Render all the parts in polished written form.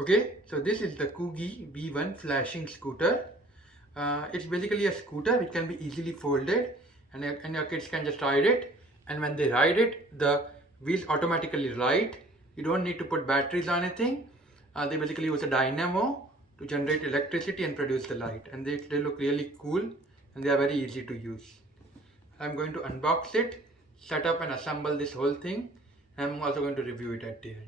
Okay, so this is the COOGHI V1 flashing scooter. It's basically a scooter which can be easily folded, and your kids can just ride it. And when they ride it, the wheels automatically ride. You don't need to put batteries or anything. They basically use a dynamo to generate electricity and produce the light. And they look really cool, and they are very easy to use. I'm going to unbox it, set up and assemble this whole thing. And I'm also going to review it at the end.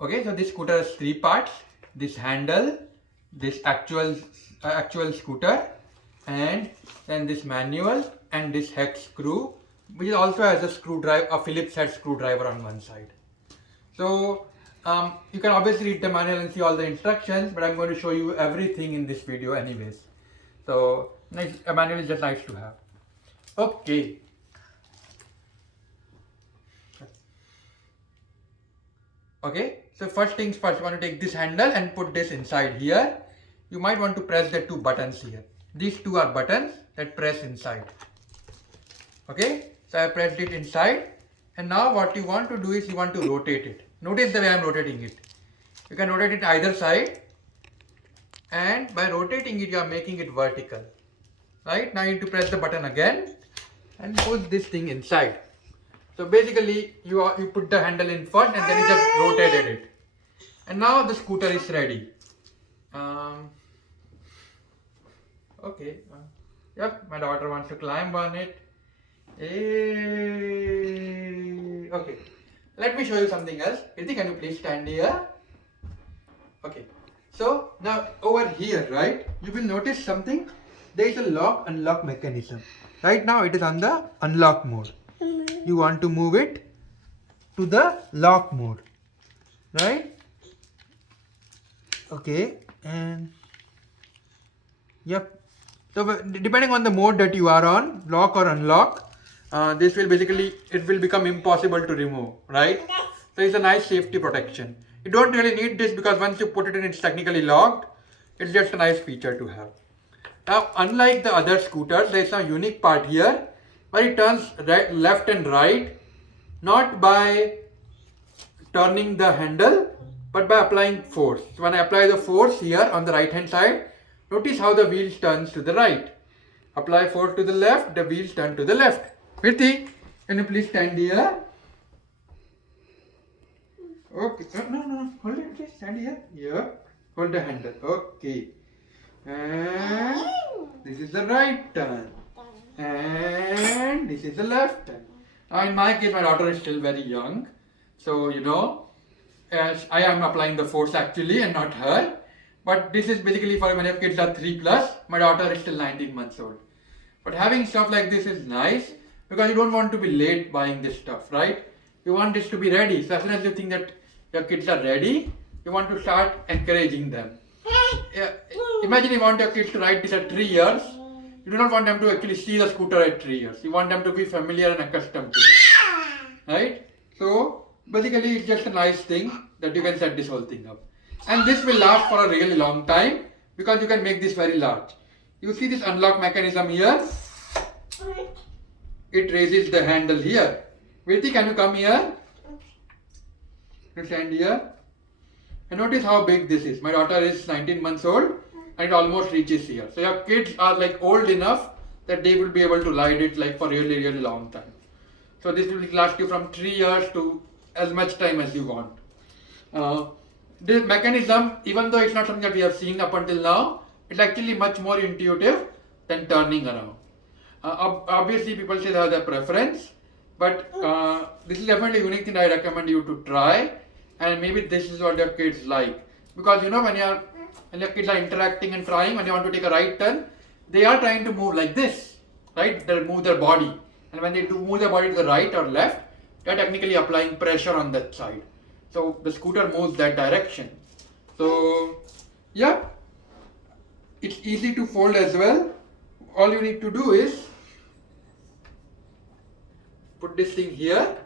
Okay, so this scooter has three parts: this handle, this actual scooter, and then this manual and this hex screw, which also has a screwdriver, a Phillips head screwdriver on one side. So you can obviously read the manual and see all the instructions, but I'm going to show you everything in this video anyways. So nice, a manual is just nice to have. Okay. Okay, so first things first, you want to take this handle and put this inside here. You might want to press the two buttons here. These two are buttons that press inside. Okay, so I pressed it inside, and now what you want to do is you want to rotate it. Notice the way I am rotating it. You can rotate it either side, and by rotating it you are making it vertical. Right, now you need to press the button again and push this thing inside. So basically you put the handle in first and then you just rotated it. And now the scooter is ready. Okay. Yep, my daughter wants to climb on it. Hey. Okay. Let me show you something else. Kriti, can you please stand here? Okay. So now over here, right, you will notice something. There is a lock unlock mechanism. Right now it is on the unlock mode. You want to move it to the lock mode, right? Okay, and yep. So depending on the mode that you are on, lock or unlock, this will basically, it will become impossible to remove, right? So it's a nice safety protection. You don't really need this because once you put it in, it's technically locked. It's just a nice feature to have. Now, unlike the other scooters, there is a unique part here where it turns left and right, not by turning the handle, but by applying force. So when I apply the force here on the right hand side, notice how the wheels turns to the right. Apply force to the left, the wheels turn to the left. Kriti, can you please stand here? Okay, no, hold it, please stand here. Yeah, hold the handle. Okay. And this is the right turn. And this is the left turn. Now in my case, my daughter is still very young. So, as I am applying the force actually and not her. But this is basically for when your kids are 3+. My daughter is still 19 months old. But having stuff like this is nice because you don't want to be late buying this stuff, right? You want this to be ready. So as soon as you think that your kids are ready, you want to start encouraging them. Imagine you want your kids to ride this at 3 years. You do not want them to actually see the scooter at 3 years. You want them to be familiar and accustomed to it. Right? So, basically it's just a nice thing that you can set this whole thing up. And this will last for a really long time because you can make this very large. You see this unlock mechanism here? It raises the handle here. Kriti, can you come here? You stand here. And notice how big this is. My daughter is 19 months old and it almost reaches here. So your kids are like old enough that they will be able to ride it like for really, really long time. So this will last you from 3 years to as much time as you want. This mechanism, even though it's not something that we have seen up until now, it's actually much more intuitive than turning around. Obviously people still have their preference, but this is definitely a unique thing I recommend you to try. And maybe this is what your kids like. Because when your kids are interacting and trying, when they want to take a right turn, they are trying to move like this, right? They move their body. And when they do move their body to the right or left, they are technically applying pressure on that side. So the scooter moves that direction. So yeah, it's easy to fold as well. All you need to do is put this thing here.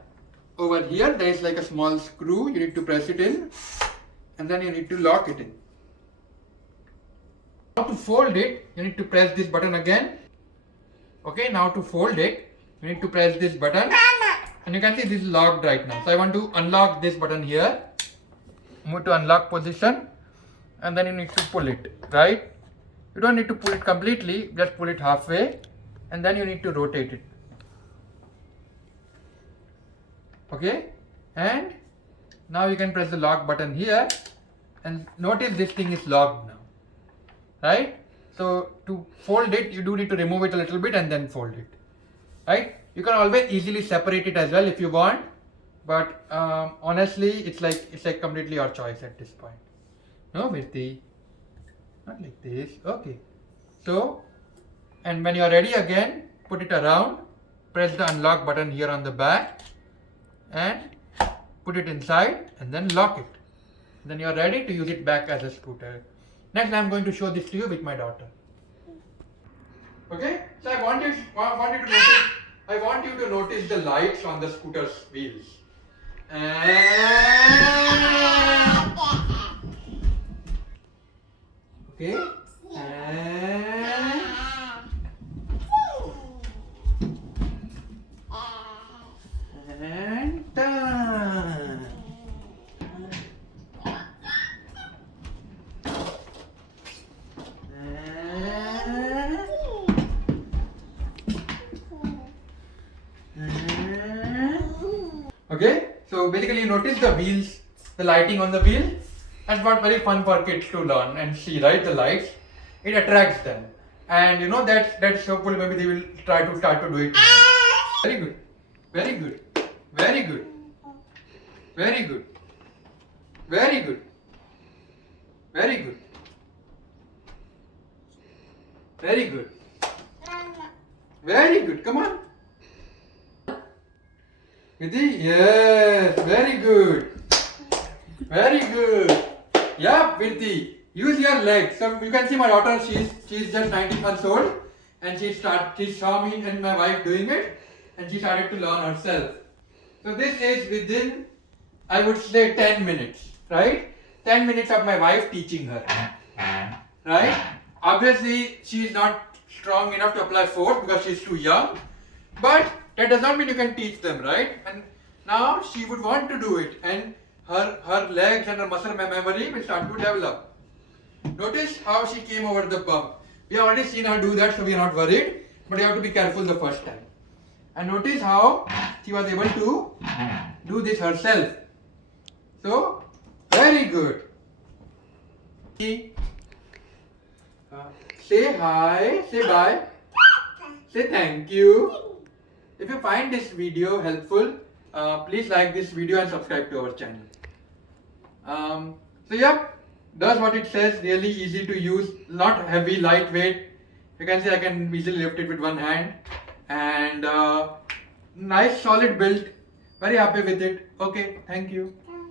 Over here there is like a small screw, you need to press it in and then you need to lock it in. Now to fold it, you need to press this button again. Okay, now to fold it, you need to press this button and you can see this is locked right now. So I want to unlock this button here. move to unlock position, and then you need to pull it, right? You don't need to pull it completely, just pull it halfway, and then you need to rotate it. Okay, and now you can press the lock button here, and notice this thing is locked now, right? So to fold it, you do need to remove it a little bit and then fold it, right? You can always easily separate it as well if you want, but honestly, it's like completely your choice at this point. No, Virti, not like this. Okay. So, and when you are ready again, put it around, press the unlock button here on the back, and put it inside, and then lock it. Then you are ready to use it back as a scooter. Next, I am going to show this to you with my daughter. Okay, so I want you to notice the lights on the scooter's wheels. Okay, and done. Okay, so basically you notice the wheels, the lighting on the wheel. That's not very fun for kids to learn and see, right? The lights, it attracts them, and you know that's hopefully maybe they will try to start to do it more. Very good, very good, very good, very good, very good, very good, very good, very good. Come on. Vidhi, yes, very good. Very good. Yeah, Virti, use your legs. So you can see my daughter, she's just 19 months old, and she saw me and my wife doing it, and she started to learn herself. So this is within, I would say, 10 minutes, right? 10 minutes of my wife teaching her, right? Obviously, she is not strong enough to apply force because she's too young, but that does not mean you can teach them, right? And now she would want to do it, and her legs and her muscle memory will start to develop. Notice how she came over the bump. We have already seen her do that, so we are not worried, but you have to be careful the first time. And notice how she was able to do this herself. So, very good. Say hi, say bye, say thank you. If you find this video helpful, please like this video and subscribe to our channel. So yeah, does what it says, really easy to use, not heavy, lightweight. You can see I can easily lift it with one hand, and nice solid build. Very happy with it. Okay, thank you.